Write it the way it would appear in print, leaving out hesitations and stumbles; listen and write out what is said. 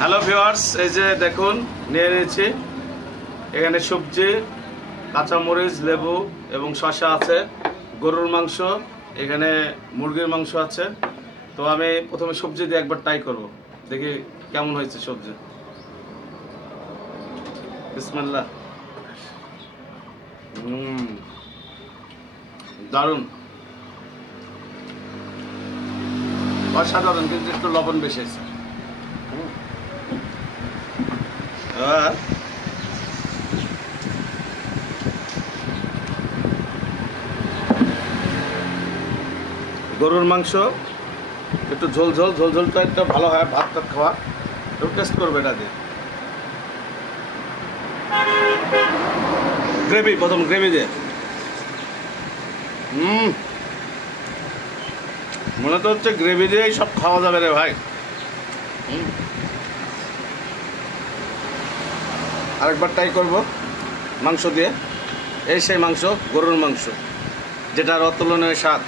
Hello viewers, এই যে দেখুন নিয়ে নিয়েছি এখানে সবজি, কাঁচামরিচ, লেবু এবং শসা আছে, গরুর মাংস, এখানে মুরগির মাংস আছে। তো আমি প্রথমে সবজি দিয়ে একবার ট্রাই করব, দেখি কেমন হয়েছে সবজি। বিসমিল্লাহ। দারুণ, অসাধারণ, কিন্তু একটু লবণ বেশি আছে। এবার গরুর মাংস একটু ঝোল ঝোল ঝোল ঝোলটা একটু ভালো হয়, ভাত টাত খাওয়া একটু টেস্ট করবে এটা দিয়ে। গ্রেভি, প্রথম গ্রেভি দিয়ে মনে তো হচ্ছে গ্রেভি দিয়েই সব খাওয়া যাবে রে ভাই। আরেকবার ট্রাই করব মাংস দিয়ে। এই সেই মাংস, গরুর মাংস, যেটার অতুলনীয় স্বাদ।